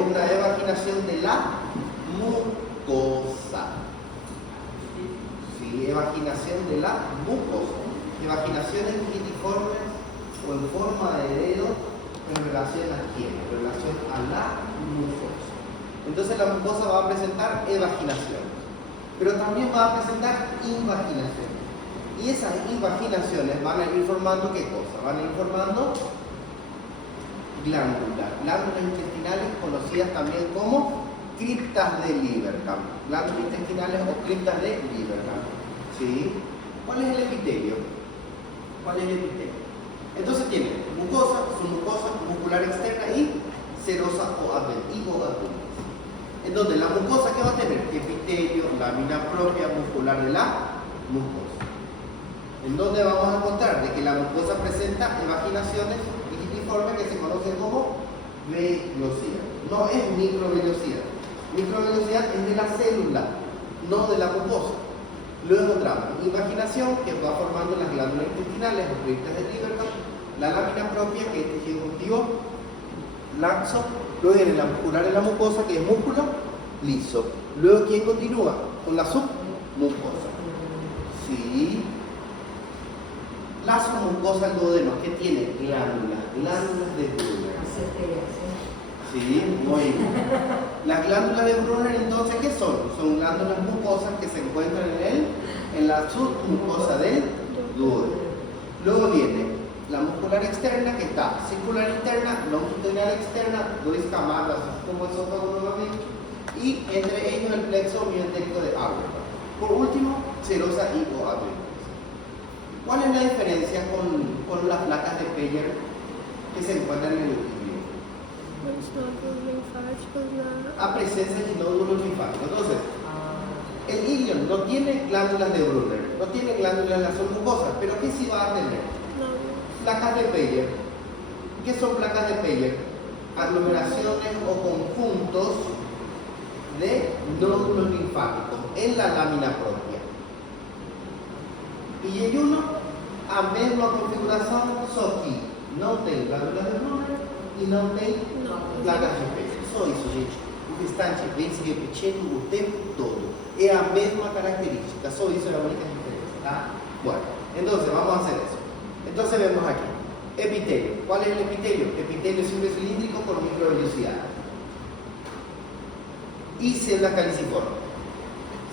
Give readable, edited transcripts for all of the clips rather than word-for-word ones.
Una evaginación de la mucosa. Sí, evaginación de la mucosa. Evaginaciones piriformes o en forma de dedo en relación a quién, en relación a la mucosa. Entonces la mucosa va a presentar evaginaciones, pero también va a presentar invaginaciones. Y esas invaginaciones van a ir formando ¿qué cosa? Van a ir formando glándulas intestinales conocidas también como criptas de Lieberkühn. Glándulas intestinales o criptas de Lieberkühn. ¿Sí? ¿Cuál es el epitelio? ¿Cuál es el epitelio? Entonces tiene mucosa, submucosa, muscular externa y serosa o adventicia. En donde la mucosa que va a tener epitelio, lámina propia muscular de la mucosa. En donde vamos a encontrar de que la mucosa presenta evaginaciones piriformes que se conocen como vellosidad. No es microvellosidad. Microvellosidad es de la célula, no de la mucosa. Luego encontramos invaginación que va formando las glándulas intestinales o criptas de Lieberkühn, la lámina propia que es tejido conjuntivo laxo, luego viene la muscular de la mucosa que es músculo liso. Luego ¿quién continúa? Con la submucosa. Sí. La submucosa del duodeno, ¿qué tiene? Glándulas de Brunner. Sí, muy bien. Las glándulas de Brunner, entonces, ¿qué son? Son glándulas mucosas que se encuentran en la submucosa del duodeno. Luego viene la muscular externa, que está circular interna, longitudinal externa, dos camadas, como el esófago nuevamente, y entre ellos el plexo miotérico de Auerbach. Por último, serosa y o adventicia. ¿Cuál es la diferencia con las placas de Peyer que se encuentran en el ilion? Los nódulos linfáticos, A presencia de nódulos linfáticos. Entonces, el ilion no tiene glándulas de Brunner, no tiene glándulas en la submucosa, pero ¿qué sí va a tener? Placas de Peyer. ¿Qué son placas de Peyer? Aglomeraciones o conjuntos de nódulos linfáticos en la lámina propia. E uno, a mesma configuração, só que não tem glândulas de Brunner e não tem placas de Peyer. Só isso, gente. O restante vem se repetindo o tempo todo. É a mesma característica. Só isso é a única diferença, tá? Bueno, entonces vamos a hacer eso. Entonces vemos aquí. Epitelio. ¿Cuál es el epitelio? Epitelio siempre cilíndrico con microvellosidad. Y células caliciformes.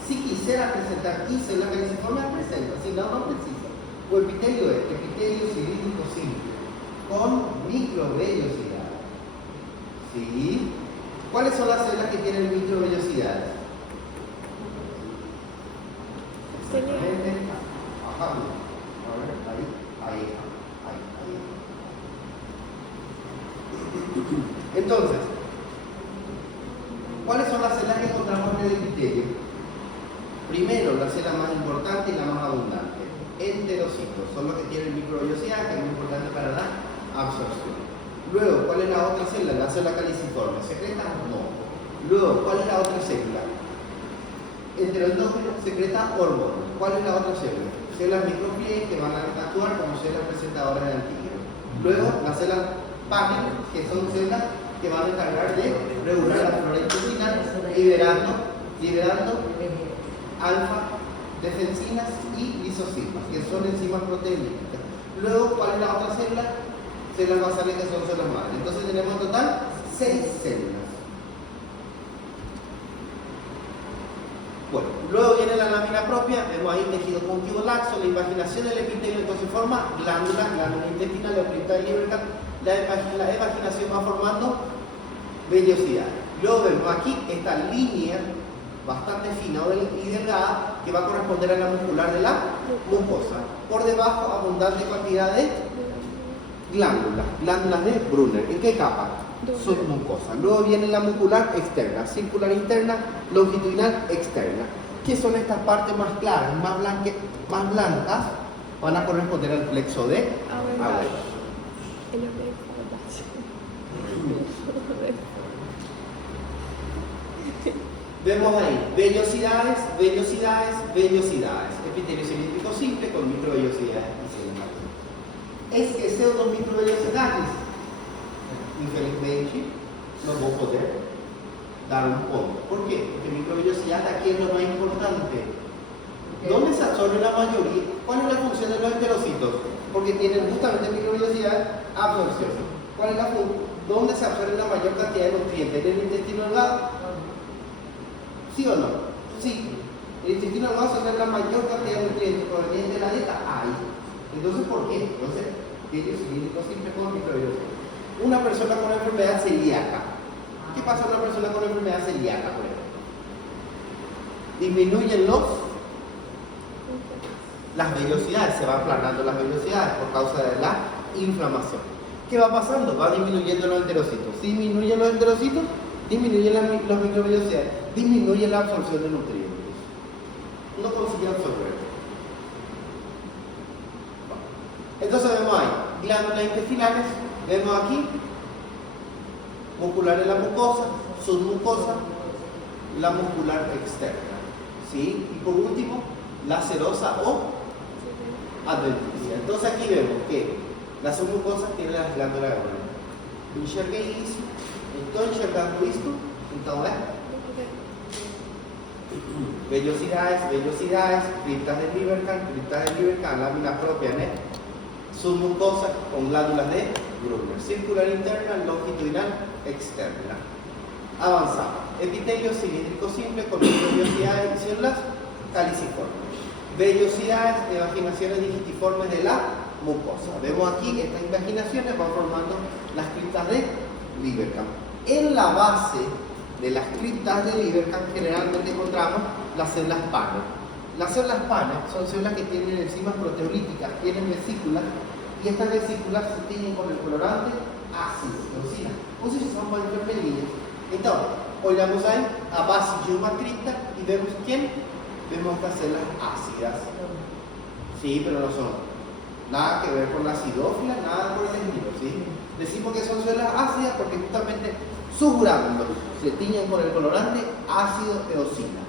Si quisiera presentar y células caliciformes, presenta. Si no, no precisa. O epitelio es epitelio cilíndrico simple con microvellosidad. ¿Sí? ¿Cuáles son las células que tienen microvellosidades? Ajá. A ver, ahí. Entonces, ¿cuáles son las células que encontramos en el epitelio? Primero, la célula más importante y la más abundante, enterocitos, son los que tienen microvellosidad, que es muy importante para la absorción. Luego, ¿cuál es la otra célula? La célula caliciforme. ¿Secreta? No. Luego, ¿cuál es la otra célula? Enteroendógeno secreta hormonas. ¿Cuál es la otra célula? Células microfilées que van a actuar como células presentadoras de antígeno. Luego, las células PAMI, que son células que van a encargar de regular la flora intestinal, liberando alfa, defensinas y lisocimas, que son enzimas proteínicas. Luego, ¿cuál es la otra célula? Células basales, que son células madre. Entonces tenemos en total 6 células. Bueno, luego viene la lámina propia, vemos ahí tejido conjuntivo laxo, la invaginación del epitelio, entonces forma glándula intestinal, la cripta de Lieberkühn, la evaginación va formando vellosidad. Luego vemos aquí esta línea bastante fina y delgada que va a corresponder a la muscular de la mucosa. Por debajo, abundante cantidad de glándulas de Brunner. ¿En qué capa? Submucosa. Luego viene la muscular externa, circular interna, longitudinal externa. ¿Qué son estas partes más claras, más blancas? Van a corresponder al plexo de Auerbach. Vemos ahí vellosidades. Epitelio cilíndrico simple con microvellosidades y células. Es que pseudo microvellosidades, infelizmente, não vou poder dar un ponto. ¿Por qué? Porque microvellosidad aquí es lo más importante. ¿Dónde se absorbe la mayoría? ¿Cuál es la función de los enterocitos? Porque tienen justamente microvellosidad, absorción. ¿Cuál es la función? ¿Dónde se absorbe la mayor cantidad de nutrientes? ¿En el intestino delgado? ¿Sí o no? Sí. El intestino delgado se absorbe la mayor cantidad de nutrientes provenientes de la dieta. Ahí. Entonces, ¿por qué? Entonces, vello cilíndrico simple con microvellosidad. Una persona con enfermedad celíaca. ¿Qué pasa a una persona con enfermedad celíaca, por ejemplo? Disminuyen las vellosidades, se van aplanando las vellosidades por causa de la inflamación. ¿Qué va pasando? Va disminuyendo los enterocitos. Si disminuyen los enterocitos, disminuyen las microvellosidades, disminuye la absorción de nutrientes. No consigue absorber. Entonces vemos ahí, glándulas intestinales, vemos aquí, muscular en la mucosa, submucosa, la muscular externa. ¿Sí? Y por último, la serosa o adventicia. Entonces aquí vemos que la submucosa tiene las glándulas de órgano. Enxerguei isso, estou enxergando isto, então é vellosidades, criptas de Lieberkühn, lámina propia, ¿no? Submucosa con glándulas de Brunner, circular interna, longitudinal, externa. Avanzamos. Epitelio cilíndrico simple con microvellosidades y células caliciformes. Vellosidades, invaginaciones digitiformes de la mucosa. Vemos aquí, estas invaginaciones van formando las criptas de Lieberkühn. En la base de las criptas de Lieberkühn generalmente encontramos las células Panner. Las células Panner son células que tienen enzimas proteolíticas, tienen vesículas, y estas vesículas se tiñen con el colorante ácido, eosina. Ou seja, são mais vermelhinhas. Então, olhamos aí a base de uma cripta y vemos quién. Vemos estas células ácidas. Sí, pero no son nada que ver con la acidófila, nada por el estilo, ¿sí? Decimos que son células ácidas porque justamente sus gránulos se tiñen con el colorante ácido eosina.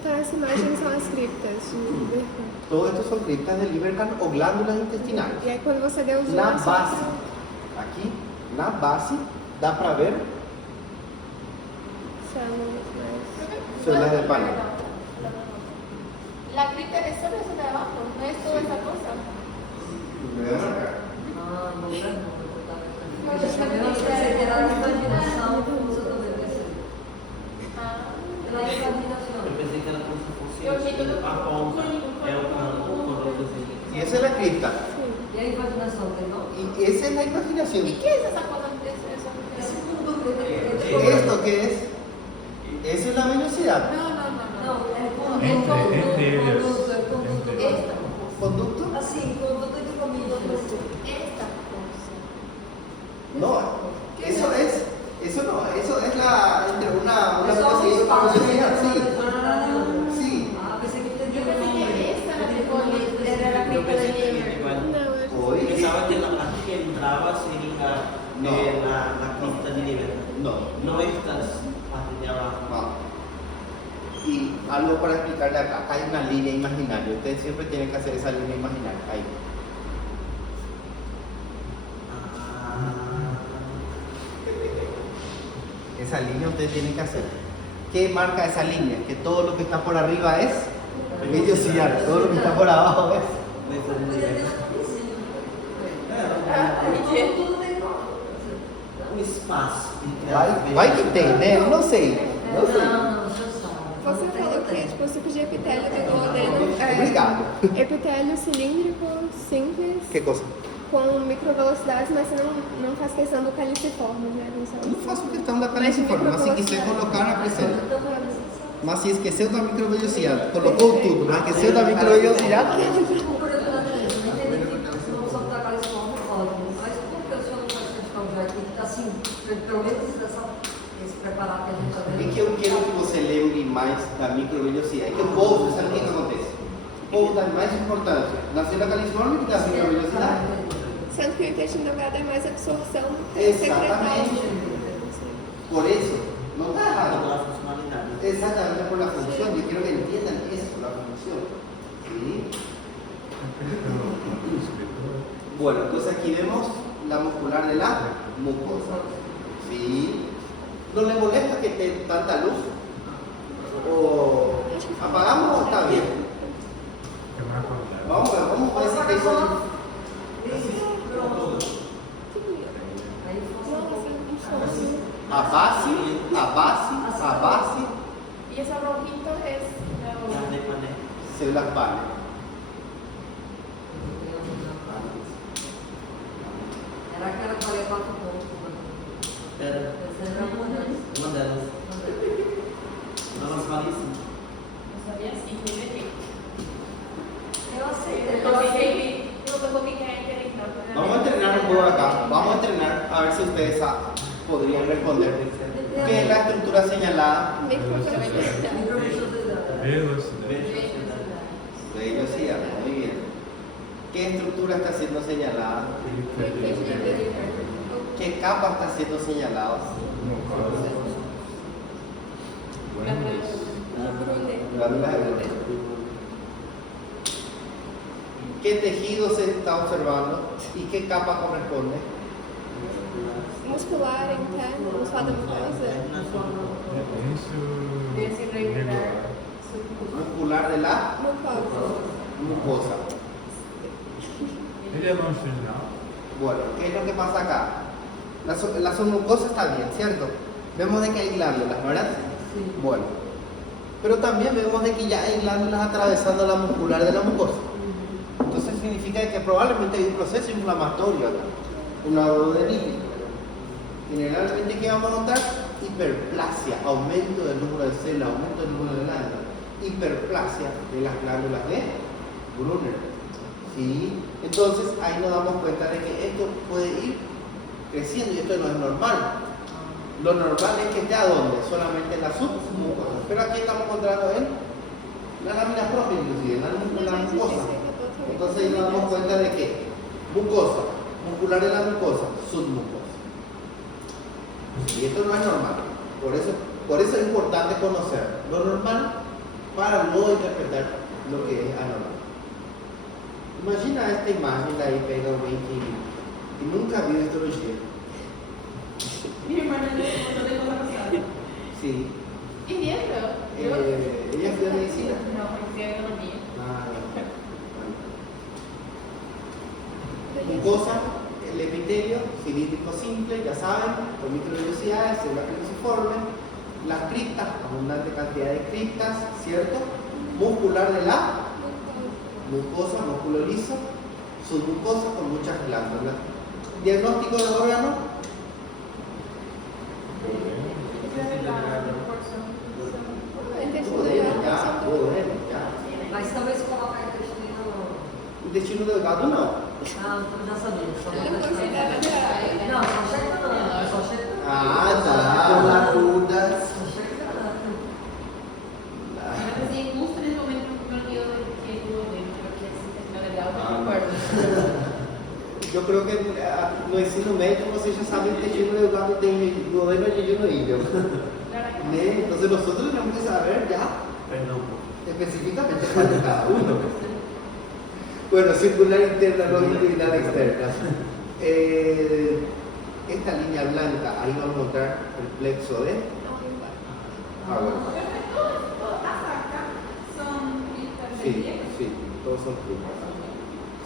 Então, essa imagem são as criptas de Lieberkühn. Todo esto son criptas de Lieberkühn o glándulas intestinales. E aí, quando você deu o zoom, Na base, aqui, na base, dá para ver células de Panner. La cripta es solo eso de abajo, no es toda esa cosa. Eu pensei que era como se fosse a ponta, é o coro. Y esa es la cripta. E a imaginação, entendeu? Y esa es la imaginación. ¿Y qué es esa cosa? Esse fundo que ¿Esto qué es? Esa es la vellosidad. No. Não, é conduto. Entre eles. Conduto, é conduto. Esta, ¿Conducto? Assim, conduto de comida. esta cosa. No, eso es la entre una É só um vellosidad y otra espaço. velocidad, sí. Sí. Ah, pensei que Yo entendia o pensé nome. que esta era la Eu cripta de pensei que Lieberkühn. igual. Não, eu acho Hoy Pensaba que la parte que entraba sería No. la cripta de Lieberkühn. no. No estas partes de abajo. No. Y algo para explicarle acá. Acá hay una línea imaginaria. Ustedes siempre tienen que hacer esa línea imaginaria. Ahí. Esa línea ustedes tienen que hacer. ¿Qué marca esa línea? Que todo lo que está por arriba es vellosidad. Todo lo que está por abajo es. Um espaço. Vai que tem, né? Eu não sei. Não sei. Não, você sabe. Você falou que tipo, o tipo de epitélio do duodeno é Obrigado. epitélio cilíndrico, simples, Que coisa? com microvelocidades, mas você não faz questão do caliciforme, né? Eu não faço questão da caliciforme, mas se quiser colocar, acrescenta. Mas se esqueceu da microvellosidade, colocou tudo, mas esqueceu da microvellosidade. Por exemplo, eu entendi que não precisa botar califorme pode, mas por que o senhor não faz questão já que, assim, pelo menos esse preparado que a gente está É vendo? que eu quero que você lembre mais da microvellosidade. É que o povo, sabe o que acontece? O povo dá mais importância na célula califorme que da microvellosidade. Sendo que o intestino delgado é mais absorção do que Exatamente. Por isso, não está errado. Pela funcionalidade. Exactamente por la función. Yo quiero que entiendan eso, la función. ¿Sí? Bueno, entonces aquí vemos la muscular de la mucosa. ¿Sí? No le molesta que esté tanta luz? ¿O apagamos o está bien? Vamos a ver si hay sonido. Aí fosse No, Abase, abase, abase, Y esos rojitos es Ya de panel. células panes. era aquela que valia 4 pontos. Era Essa era uma das. uma delas. Não, mas vale isso. no sabía así, muy bien. Eu aceitei. Lo que hay, lo que hay que interesante. Vamos a entrenar un poco acá. Vamos a entrenar a ver si ustedes podrían responder. ¿Qué es la estructura señalada? microprocesador. Velocidad. Velocidad, muy bien. ¿Qué estructura está siendo señalada? ¿Qué capa está siendo señalada? Glándulas de Brunner. ¿Qué tejido se está observando y qué capa corresponde? Muscular, interno, muscular da mucosa. Desse irregular. Muscular de la Mucosa. mucosa. Ele é longitudinal? Bueno, ¿qué es lo que pasa acá? La submucosa está bien, ¿cierto? Vemos de que hay glándulas, ¿verdad? Sí. Bueno, pero también vemos de que ya hay glándulas atravesando la muscular de la mucosa. Entonces significa que probablemente hay un proceso inflamatorio acá, un duodenitis. Generalmente, ¿qué vamos a notar? Hiperplasia, aumento del número de células, aumento del número de glándulas. Hiperplasia de las glándulas de Brunner. ¿Sí? Entonces ahí nos damos cuenta de que esto puede ir creciendo y esto no es normal. Lo normal es que esté a dónde, solamente en la submucosa. Pero aquí estamos encontrando en la lámina propia, inclusive, en la mucosa. Entonces ahí nos damos cuenta de que mucosa, muscular de la mucosa, submucosa. Y esto no es normal. Por eso es importante conocer lo normal para luego interpretar lo que es anormal. Imagina esta imagen ahí, pega alguien que nunca viu histologia. Mi hermana le contó de cosas pasadas. Sí. ¿Y viendo? Ella estudia medicina. No, porque economía. Mucosa, el epitelio cilíndrico simple, ya saben, con microvellosidades, células cruciformes, las criptas, abundante cantidad de criptas, ¿cierto? Muscular de la mucosa, músculo liso, submucosa con muchas glándulas. Diagnóstico de órgano, duodeno, ya. Mas talvez colocar intestino. Intestino delgado não. Ah, já sabia. Só Eu vou considerava já. Não, só chega não. Só chega. Ah, tá. Lacudas. Só chega não. Mas assim, uns principalmente porque eu que creo que es intestino delgado, Ah, no recuerdo. Eu creo que no ensino médio você já sabe que intestino delgado tem duodeno, yeyuno e ilho. ¿Eh? Entonces nosotros tenemos que saber ya Perdão. específicamente para cada uno. Bueno, circular interna, longitudinal externa. Esta línea blanca, ahí vamos a encontrar el plexo de agua. Son Sí, sí, todos son frutas.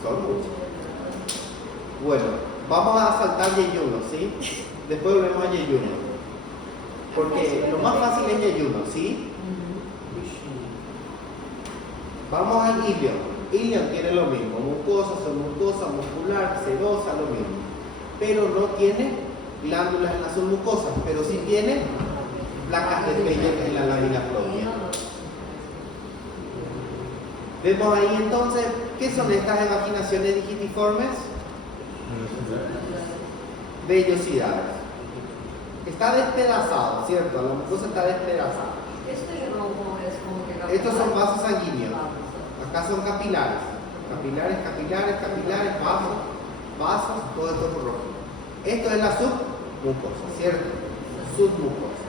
Son muchos. Bueno, vamos a saltar yeyuno, ¿sí? Después volvemos a yeyuno. Porque lo más fácil es yeyuno, ¿sí? Vamos al ilion. Ilion tiene lo mismo, mucosa, submucosa, muscular, serosa, lo mismo. Pero no tiene glándulas en la submucosa, pero sí tiene placas de Peyer en la lámina propia. Vemos ahí entonces, ¿qué son estas evaginaciones digitiformes? Vellosidades. Está despedazado, ¿cierto? La mucosa está despedazada. Estos son vasos sanguíneos. Acá son capilares. Capilares, vasos, todo esto es rojo. Esto es la submucosa, ¿cierto? Submucosa.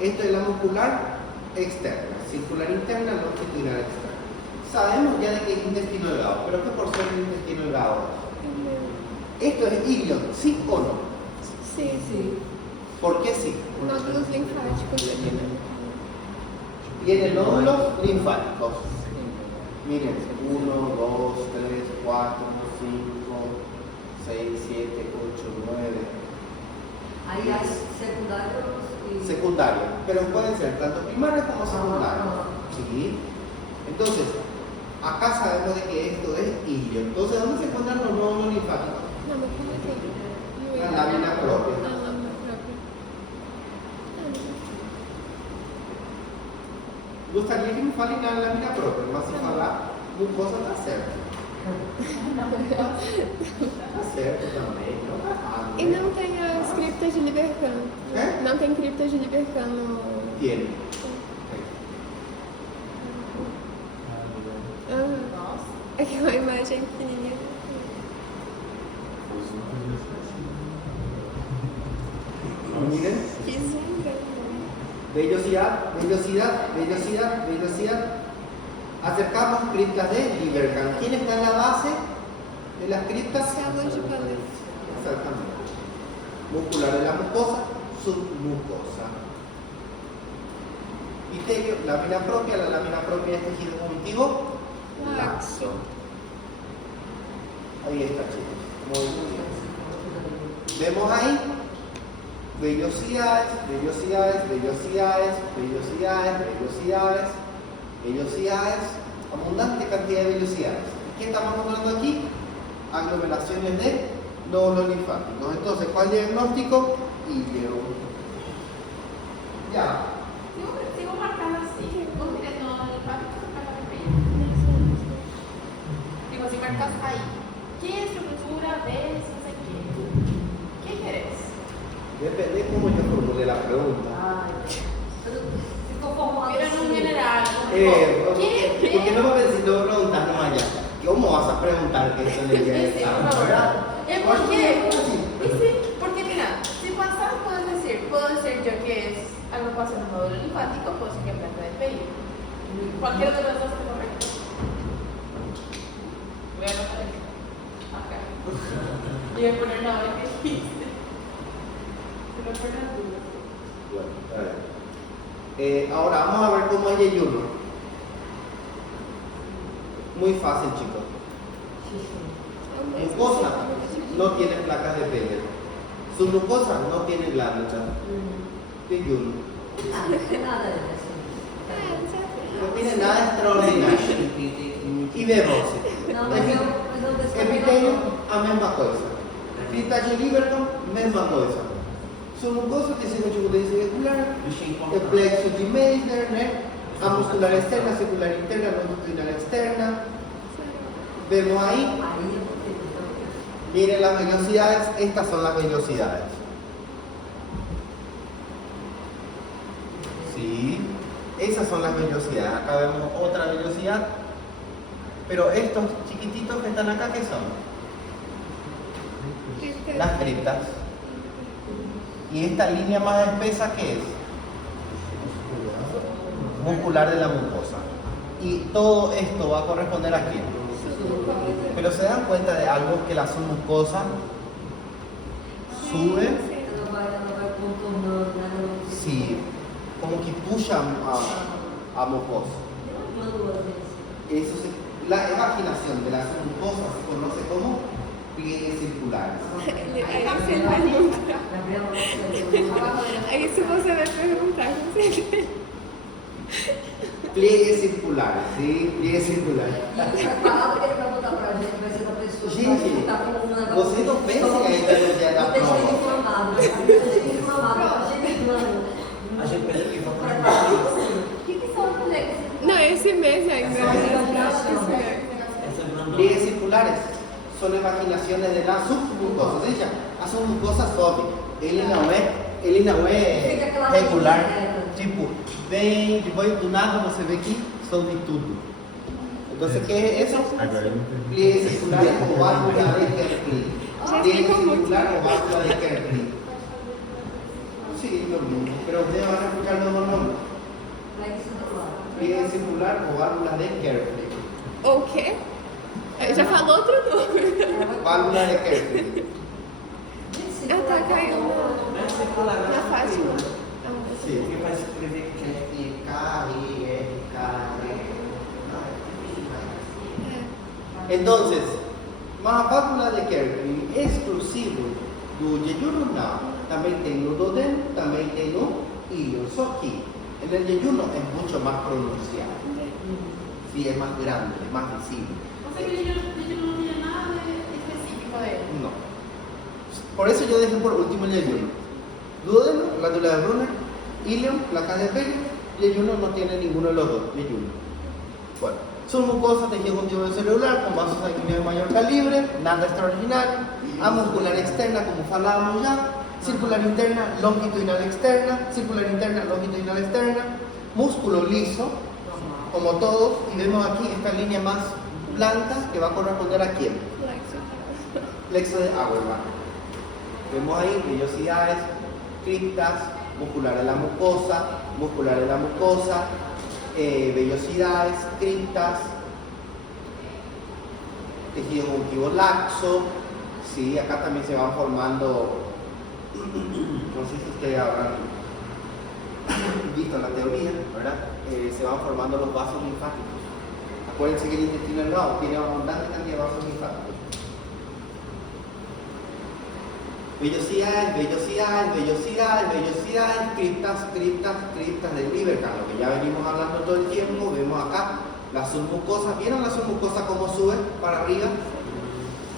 Esto es la muscular externa, circular interna, longitudinal externa. Sabemos ya de que es intestino delgado, pero ¿qué porción es intestino delgado? Esto es ilion, ¿sí o no? Sí, Sí. ¿Por qué sí? nódulos linfáticos. Tiene nódulos linfáticos. Miren, 1, 2, 3, 4, 5, 6, 7, 8, 9. Ahí hay secundarios y... Secundarios, pero pueden ser tanto primarios como secundarios. ¿Sí? Entonces, acá sabemos de que esto es ilio. Entonces, ¿dónde se encuentran los nódulos linfáticos? Não, mas como assim? Na lâmina própria. Na lâmina própria. Gostaria que me fale na lâmina própria, mas se falar mucosa tá certo. Tá certo também, não tá errado. E Né? não tem as criptas de Libercano. É? Não tem criptas de Libercano. Tiene. Nossa. Aquela imagem pequenininha. Miren. Que zoom, velho. Vellosidad, vellosidad, vellosidad, vellosidad. Acercamos criptas de Libercan. ¿Quién está en la base de las criptas? Células de Palais. Exactamente. Muscular de la mucosa, submucosa. Epitelio, lámina propia. La lámina propia es tejido conjuntivo laxo. Ahí está, chicos. Muy bien. Vemos ahí vellosidades, vellosidades, vellosidades, vellosidades, vellosidades, vellosidades, abundante cantidad de vellosidades. ¿Qué estamos encontrando aquí? Aglomeraciones de nódulos linfáticos. Entonces, ¿cuál es el diagnóstico? Ilio. Ya. Se eu marcar assim, vamos direto no linfático ou marcar na veia? Digo assim, marcar aí. Que estrutura ves, não sei o quê. ¿Qué querés? Depende de cómo yo formule la pregunta. Ai, ficou formado Pero en un assim. general. ¿Por qué no me preguntas nomás ya? ¿Cómo vas a preguntar que eso le llega a Sí, estar? no, ¿Verdad? ¿por qué? Y sí, porque mira, si pasar puedo decir yo que es agrupación de módulo linfático, puedo decir que es planta de PI. Cualquiera de los dos es correcto. Voy a anotar esto. Acá. Y voy a poner la hora que dijiste. Se me fueron las dudas. Bueno, a ver. Ahora vamos a ver cómo es Yeyuno. Muy fácil, chicos. Mucosa no tiene placas de Peller. Submucosa no tiene glándulas. Yeyuno. Nada de eso. No tiene nada extraordinario. Y vemos. Não, mas eu descobri. Epitelio, a mesma coisa. Criptas de Liberton, mesma coisa. Submucosa, tecido de potência irregular, o plexo de Meissner, né? A muscular externa, circular interna, longitudinal externa. Vemos ahí, Aí eu botei. miren las velocidades, estas son las velocidades. Sí, esas son las velocidades. Acá vemos otra velocidad. Pero estos chiquititos que están acá, ¿qué son? Las criptas. Y esta línea más espesa, ¿qué es? Muscular de la mucosa. Y todo esto va a corresponder a quién. Pero se dan cuenta de algo, que la submucosa sube, Ela vai contornando, né? sí, como que puxa a mucosa. Eso la evaginación de la submucosa se conoce como pliegues circulares. Aí você pergunta. Aí se você vai perguntar, com certeza. Pliegues circulares, sí, pliegues circulares. E essa palavra que ele vai botar pra gente vai ser da pessoa Gente, que tá com um negócio. vocês não pensem ainda no dia da Não deixa ele prova. inflamado. Deixa ele inflamado. Tá inflando. A gente pensa que vai O que são colegas? Não, esse mês ainda. Essa é a Esse mês. Essa é Pliegues circulares son evaginaciones de la submucosa. Ou seja, a submucosa sobe. Ele não é Fica aquela regular. coisa Tipo, vem, depois do nada você vê que sobe tudo. Então, ¿qué es eso? Pliegue circular o válvula de Kerkli. Pliegue circular o válvula de Kerkli. Sí, lo mismo. Pero ustedes van a escuchar los dos nombres. Pliegue circular o válvula de Kerkli. Ou o quê? Já falou outro nome. Válvula de Kerkli. Ah, tá, caiu na Fátima. Sí. Porque para escrever que é K-I-R-K-E. É. Entonces, Mahabharata de Kerry, exclusivo do Jejunum não. Também tem no Doden, também tem no Ilho. Só que en el Jejunum es mucho más pronunciado. Sí, es más grande, es más visible. O sea que yo no tenía nada de específico de él. No. Por eso yo dejé por último el Jejunum. Duodeno, la glándula de Brunner, Ilium, la caja de pelo, Jejunum no tiene ninguno de los dos. Jejunum. Bueno, son mucosas, tejido conjuntivo celular, con vasos sanguíneos de mayor calibre, nada extraordinario, amuscular externa, como hablábamos ya, circular interna, longitudinal externa, circular interna, longitudinal externa, músculo liso, como todos, y vemos aquí esta línea más blanca que va a corresponder a quién, plexo de Auerbach. Vemos ahí vellosidades, criptas, muscular de la mucosa, vellosidades, criptas, tejido conjuntivo laxo, ¿sí? Acá también se van formando, no sé si ustedes habrán visto la teoría, ¿verdad? Se van formando los vasos linfáticos. Acuérdense que el intestino delgado tiene abundante cantidad de vasos linfáticos. Vellosidades, criptas del Lieberkühn, lo que ya venimos hablando todo el tiempo. Vemos acá la submucosa. ¿Vieron la submucosa cómo sube para arriba?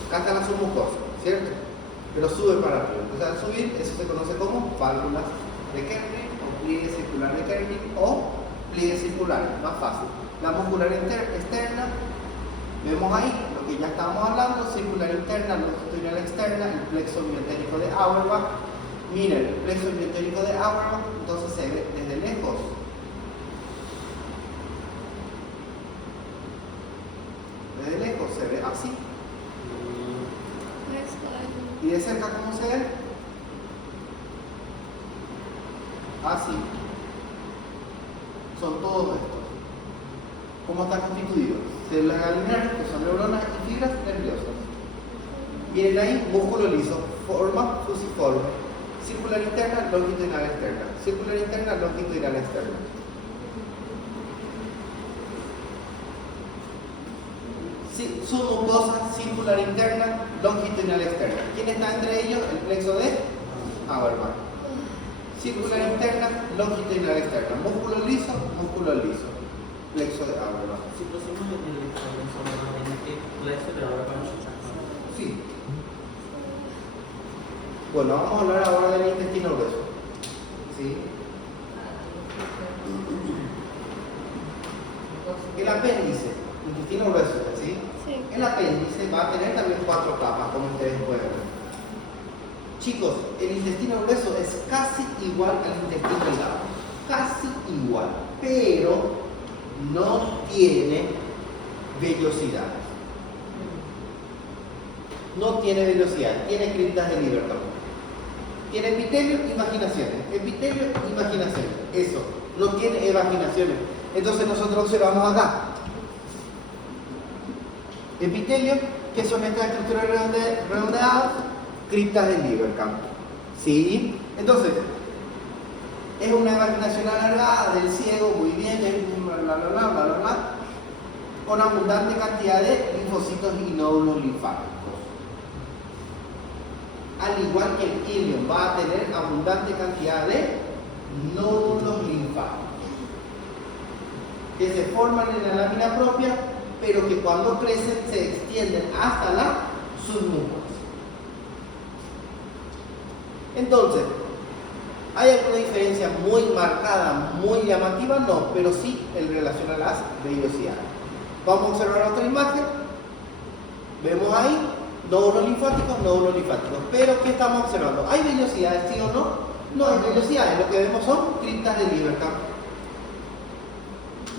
Acá está la submucosa, ¿cierto? Pero sube para arriba. Entonces al subir, eso se conoce como válvulas de Kerri, o pliegue circular de Kerri, o pliegue circular, más fácil. La muscular externa, vemos ahí lo que ya estábamos hablando, circular interna, longitudinal externa, el plexo miotérico de Auerbach. Miren, el plexo miotérico de Auerbach, entonces se ve desde lejos. Desde lejos se ve así. ¿Y de cerca cómo se ve? Así. Son todos estos. ¿Cómo están constituidos? Células ganglionares, que son neuronas y fibras nerviosas. Miren ahí, músculo liso, forma fusiforme. Circular interna, longitudinal externa. Circular interna, longitudinal externa. Submucosa, circular interna, longitudinal externa. ¿Quién está entre ellos? El plexo de Auerbach. Circular interna, longitudinal externa. Músculo liso, plexo de Auerbach. Se você não entender a menção da plexo de Auerbach, Sí. Bueno, vamos a hablar ahora del intestino grueso. ¿Sí? El apéndice, intestino grueso, ¿sí? Sí. El apéndice va a tener también 4 capas, como ustedes pueden ver. Chicos, el intestino grueso es casi igual al intestino delgado. Casi igual. Pero no tiene vellosidad. No tiene velocidad, tiene criptas de Lieberkühn. Tiene epitelio, imaginaciones. Epitelio, imaginaciones. Eso, no tiene evaginaciones. Entonces nosotros observamos acá. Epitelio, que son estas estructuras redondeadas, criptas de Lieberkühn. ¿Sí? Entonces, es una evaginación alargada del ciego, muy bien, con abundante cantidad de linfocitos y nódulos linfáticos. Al igual que el ilium, va a tener abundante cantidad de nódulos linfáticos que se forman en la lámina propia, pero que cuando crecen se extienden hasta la submucosa. Entonces, ¿hay alguna diferencia muy marcada, muy llamativa? No, pero sí en relación a las vellosidades. Vamos a observar otra imagen. Vemos ahí nódulos linfáticos. Pero ¿qué estamos observando? ¿Hay vellosidades, sí o no? No hay vellosidades. Lo que vemos son criptas de Lieberkühn.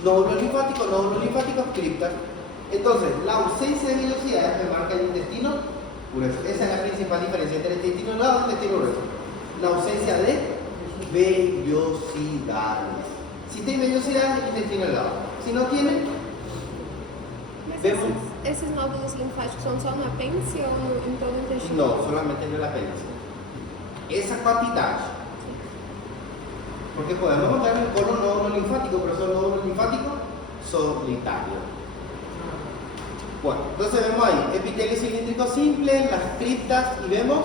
Nódulos linfáticos, criptas. Entonces, la ausencia de vellosidades me marca el intestino grueso. Esa es la principal diferencia entre el intestino delgado y el intestino grueso. La ausencia de vellosidades. Si tiene vellosidades, el intestino delgado. Si no tiene, vemos. Esses nódulos linfáticos são só no apêndice ou em todo o intestino? No, solamente en el apéndice. Esa cantidad Porque podemos encontrar el colon nódulo linfático, pero son nódulos linfáticos solitarios. Bueno, entonces vemos ahí epitelio cilíndrico simple, las criptas y vemos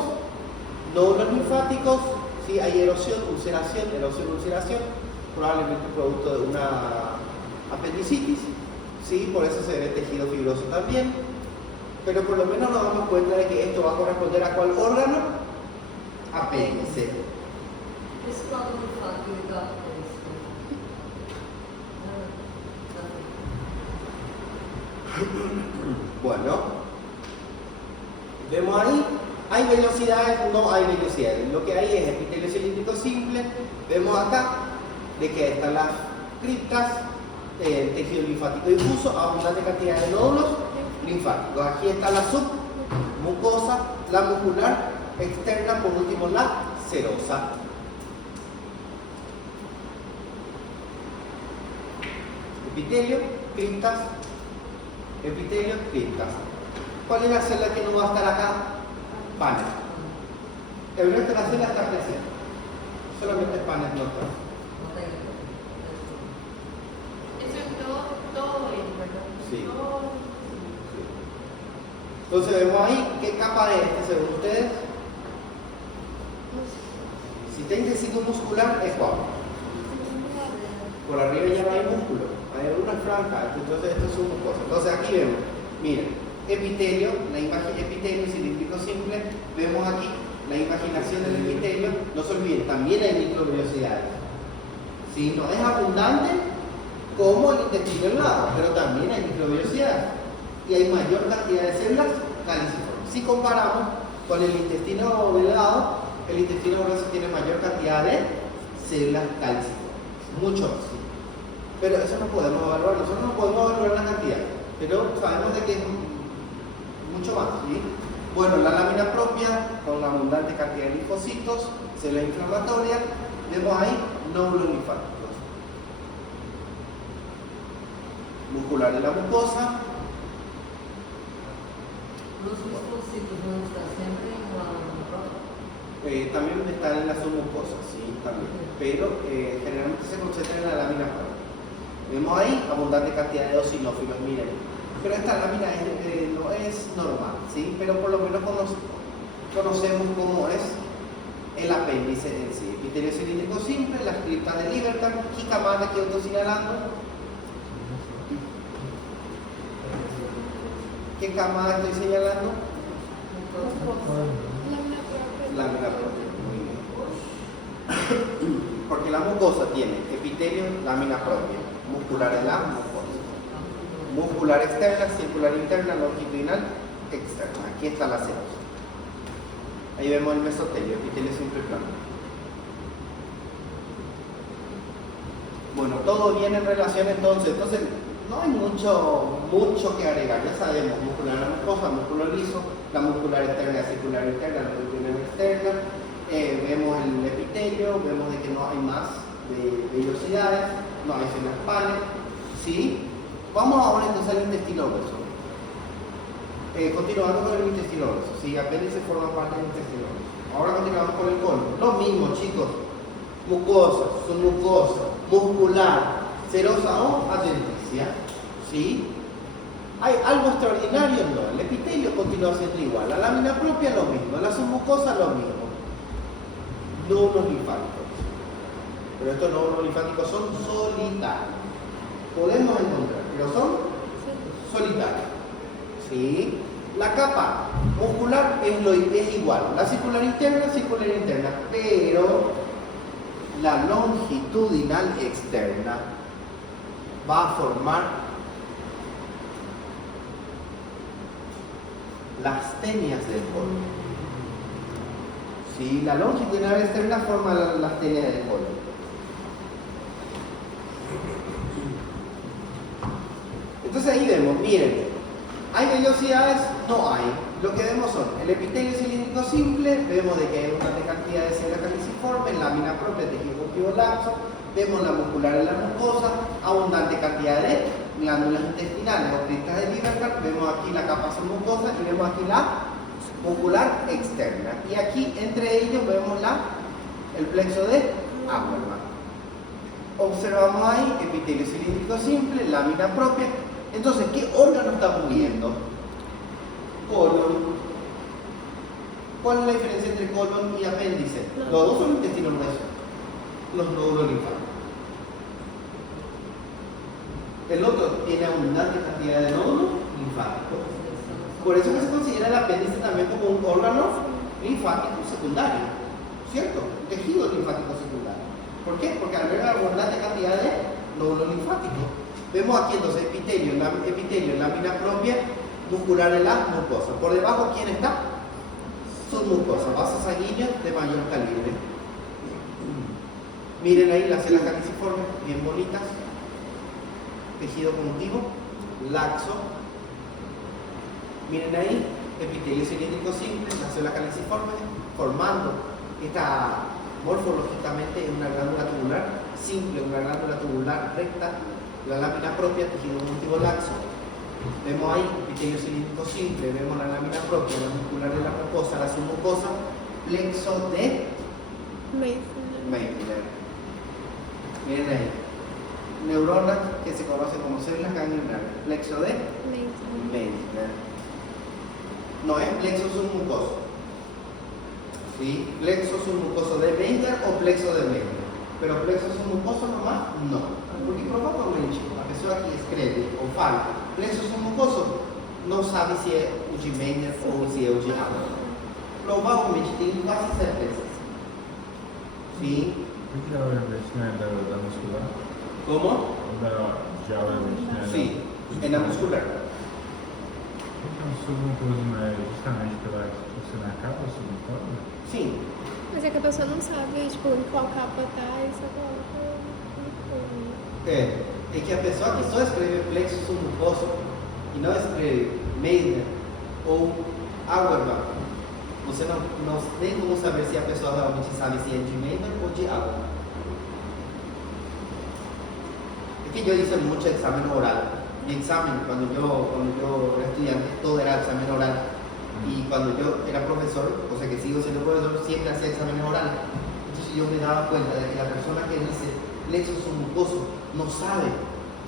nódulos linfáticos, ¿sí? Hay erosión, ulceración, probablemente producto de una apendicitis, ¿sí? Por eso se ve tejido fibroso también, pero por lo menos nos damos cuenta de que esto va a corresponder a ¿cuál órgano? Apéndice. Esse plano linfático da Bueno, vemos ahí, hay velocidades, no hay velocidades. Lo que hay es epitelio cilíndrico simple. Vemos acá de que están las criptas, tejido linfático difuso, abundante cantidad de nódulos linfáticos. Aquí está la submucosa, la muscular externa, por último la serosa. Epitelio, criptas. ¿Cuál es la célula que no va a estar acá? Panes. El resto de la célula está presente. Solamente panes no está. Eso es todo bien, ¿verdad? Sí. Todo. Entonces vemos ahí qué capa es este según ustedes. Si tiene tejido muscular es cuál. Por arriba ya no hay músculo. Hay una franja, entonces esto es una cosa. Entonces aquí vemos, miren, epitelio, la imagen epitelio cilíndrico simple, vemos aquí la imaginación del epitelio, no se olviden, también hay microvellosidades. ¿Sí? No es abundante como el intestino delgado, pero también hay microvellosidades. Y hay mayor cantidad de células caliciformes. Si comparamos con el intestino delgado, el intestino grueso tiene mayor cantidad de células caliciformes, mucho más. Pero eso no podemos evaluar, nosotros no podemos evaluar la cantidad, pero sabemos de que es mucho más, ¿sí? Bueno, la lámina propia, con la abundante cantidad de linfocitos, células inflamatorias, vemos ahí nódulos linfáticos. Muscular de la mucosa. Los linfocitos van a estar siempre en la propia. También están en la submucosa, sí, también, pero generalmente se concentran en la lámina propia. Vemos ahí abundante cantidad de eosinófilos, miren. Pero esta lámina no es normal, ¿sí? Pero por lo menos conocemos cómo es el apéndice en sí. Epitelio cilíndrico simple, las criptas de Lieberman, ¿qué camada que estoy señalando? ¿Qué camada estoy señalando? Lámina propia. Muy bien. Porque la mucosa tiene epitelio, lámina propia. Muscular de la mucosa. Muscular externa, circular interna, longitudinal externa. Aquí está la serosa. Ahí vemos el mesotelio, epitelio simple plano. Bueno, todo bien en relación entonces. Entonces, no hay mucho que agregar. Ya sabemos, muscular de la mucosa, músculo liso, la muscular externa, circular interna, longitudinal externa. Vemos el epitelio, vemos de que no hay más vellosidades, no hay células panes, ¿sí? Vamos ahora entonces al intestino grueso. Continuando con el intestino grueso, ¿sí? Apéndice forma parte del intestino grueso. Ahora continuamos con el colon. Lo mismo, chicos. Mucosa, submucosa, muscular, serosa o adventicia, ¿sí? ¿Hay algo extraordinario? No. El epitelio continúa siendo igual. La lámina propia lo mismo. La submucosa lo mismo. Nódulos linfáticos. Pero estos nódulos linfáticos son solitarios. Podemos encontrar, pero son solitarios. ¿Sí? La capa muscular es igual. La circular interna, pero la longitudinal externa va a formar las tenias del colon. ¿Sí? La longitudinal externa forma las tenias del colon. Entonces ahí vemos, miren, ¿hay vellosidades? No hay. Lo que vemos son el epitelio cilíndrico simple, vemos de que hay una cantidad de células caliciformes, lámina propia, tejido conjuntivo laxo, vemos la muscular en la mucosa, abundante cantidad de glándulas intestinales o criptas de Lieberman, vemos aquí la capa submucosa y vemos aquí la muscular externa. Y aquí entre ellos vemos el plexo de Auerman. observamos ahí epitelio cilíndrico simple, lámina propia. Entonces, ¿qué órgano estamos viendo? Colon. ¿Cuál es la diferencia entre colon y apéndice? Los dos son intestino grueso, los nódulos linfáticos. El otro tiene abundante cantidad de nódulos linfáticos. Por eso que se considera el apéndice también como un órgano linfático secundario, ¿cierto? Un tejido linfático secundario. ¿Por qué? Porque alberga abundante cantidad de nódulos linfáticos. Vemos aquí entonces epitelio, lámina propia, muscular en la mucosa. Por debajo, ¿quién está? Submucosa, vasos sanguíneos de mayor calibre. Miren ahí las células caliciformes, bien bonitas. Tejido conjuntivo, laxo. Miren ahí, epitelio cilíndrico simple, las células caliciformes, formando esta morfológicamente una glándula tubular simple, una glándula tubular recta, la lámina propia, tejido conjuntivo laxo. Vemos ahí epitelio cilíndrico simple, vemos la lámina propia, la muscular de la mucosa, la submucosa, plexo de Meissner. Miren ahí, neuronas que se conocen como células ganglionares, plexo de Meissner. No es plexo submucoso. ¿Sí? Plexo submucoso de Meissner o plexo de Meissner. Pero plexo submucoso nomás, no. Porque probavelmente a pessoa que escreve ou fala plexo submucoso não sabe se é o de Meissner ou se é o de Haber. Provavelmente tem quase certeza. Sim. O que é o investimento da muscular? Como? Já o investimento? Sim, é na muscular. Então, submucoso não é justamente pela que você na capa, submucosa? Sim. Mas é que a pessoa não sabe, tipo, em qual capa tá e só coloca. É que a pessoa que só escreve plexo submucoso e não escreve Meissner ou Auerbach, você não tem como saber se a pessoa realmente sabe se é de Meissner ou de Auerbach. Es que yo hice mucho examen oral. Mi examen, cuando yo era estudiante, todo era examen oral. Y cuando yo era profesor, o sea que sigo siendo profesor, siempre hacía exámenes orales. Entonces yo me daba cuenta de que la persona que dice plexo submucoso no sabe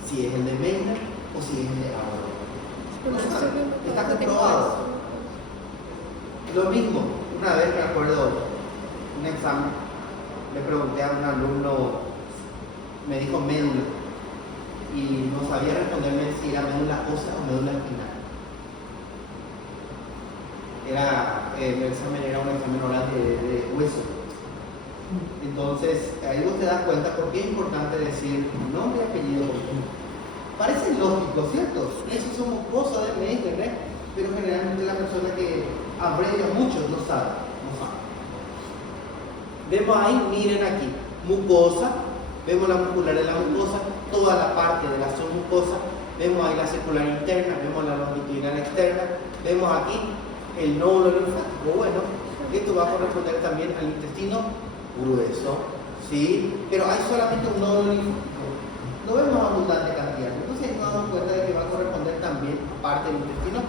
si es el de Meissner o si es el de Auerbach. No sabe, está comprobado. Lo mismo, una vez me acuerdo, un examen, le pregunté a un alumno, me dijo médula, y no sabía responderme si era médula ósea o médula espinal. El examen era un examen oral de hueso. Entonces, ahí vos te das cuenta por qué es importante decir nombre y apellido. Parece lógico, ¿cierto? Eso somos cosas de Meissner, ¿eh? Pero generalmente la persona que abrevia mucho no sabe. Vemos ahí, miren aquí, mucosa, vemos la muscular de la mucosa, toda la parte de la submucosa, vemos ahí la circular interna, vemos la longitudinal externa, vemos aquí el nódulo linfático. Bueno, esto va a corresponder también al intestino grueso, ¿sí? Pero hay solamente un nódulo linfático, no vemos abundante cantidad, entonces nos damos cuenta de que va a corresponder también a parte del intestino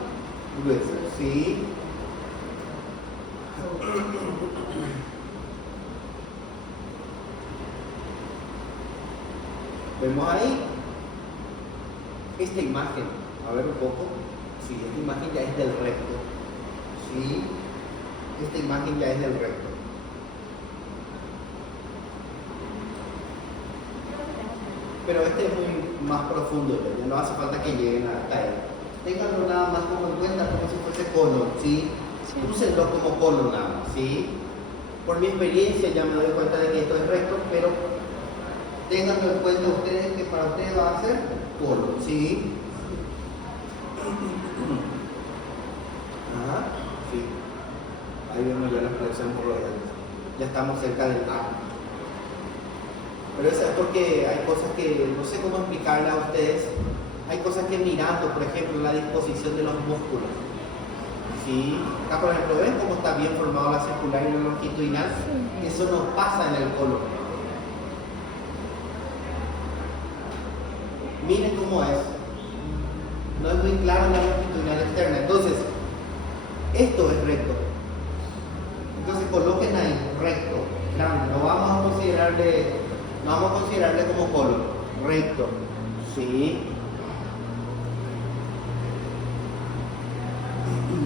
grueso, ¿sí? Vemos ahí esta imagen, a ver un poco, sí, esta imagen ya es del recto, sí, esta imagen ya es del recto. Pero este es muy más profundo, ya no hace falta que lleguen hasta él. Ténganlo nada más como en cuenta, como si fuese colon, ¿sí? Úsenlo como colon nada más, ¿sí? Por mi experiencia ya me doy cuenta de que esto es recto, pero ténganlo en cuenta ustedes que para ustedes va a ser colon, ¿sí? Ajá, sí. Ahí vemos ya la expresión por lo demás. Ya estamos cerca del A. Pero eso es porque hay cosas que no sé cómo explicarle a ustedes. Hay cosas que mirando, por ejemplo, la disposición de los músculos. ¿Sí? Acá, por ejemplo, ¿ven cómo está bien formado la circular y la longitudinal? Eso no pasa en el colon. Miren cómo es. No es muy claro la longitudinal externa. Entonces, esto es recto. Entonces coloquen ahí, recto. Claro, no vamos a considerar de No vamos a considerarle como colon. Recto. Sí.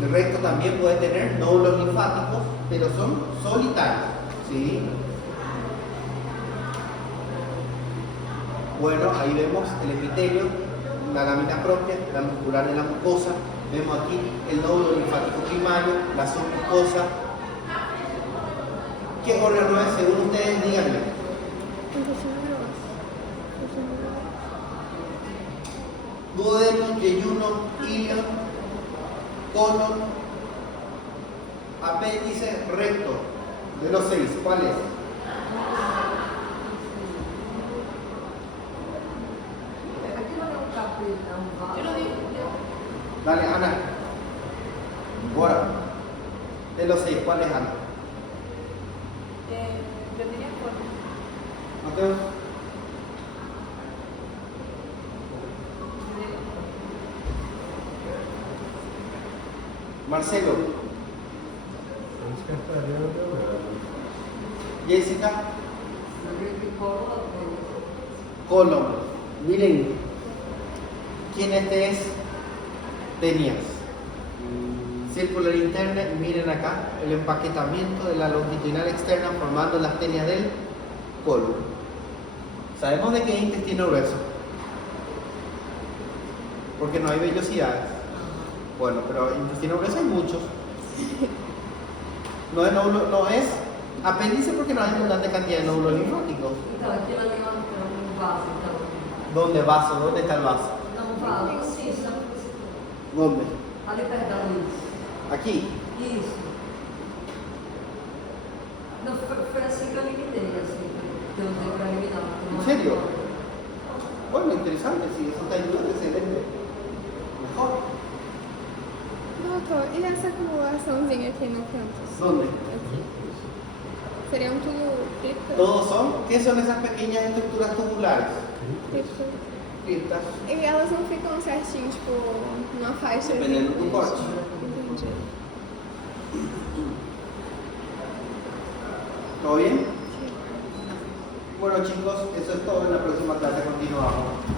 El recto también puede tener nódulos linfáticos, pero son solitarios. ¿Sí? Bueno, ahí vemos el epitelio, la lámina propia, la muscular de la mucosa. Vemos aquí el nódulo linfático primario, la submucosa. ¿Qué órgano es según ustedes? Díganme. Duodeno, yeyuno, ilion, colon, apéndice, recto. De los 6, ¿cuál es? Aqui não é um capim, é um vaso. Yo lo digo. Dale, Ana. Ahora, de los 6, ¿cuál es, Ana? Yo diría colon. Mateo. Marcelo, Eu descartaria o delgado. Jessica, Eu vejo que cola colon. Miren, ¿quién este es? Tenias. Circular interna, miren acá, el empaquetamiento de la longitudinal externa formando las tenias del colon. Sabemos de qué es intestino grueso, porque no hay vellosidades. Bueno, pero intestino grueso hay muchos. No es apéndice porque no hay abundante cantidad de nódulos linfáticos. Então, aquilo ali é um vaso, então. ¿Dónde vaso? ¿Dónde está el vaso? Não, um vaso, sim, ¿Dónde? ali perdão, isso. Aquí. Isso. Não, foi assim que eu eliminei, assim, que eu usei para eliminar. ¿En serio? Bueno, interesante, sí, eso te ayuda, excelente. Mejor. Doutor, e essa acumulaçãozinha aqui no canto? ¿Dónde? Aqui. Seriam tudo criptas? Todos son, ¿qué son esas pequeñas estructuras tubulares? Criptas. Criptas. E elas não ficam certinho, tipo, numa faixa. Dependendo do corte. Entendi. ¿Todo bien? Bueno chicos, eso es todo. En la próxima clase continuamos.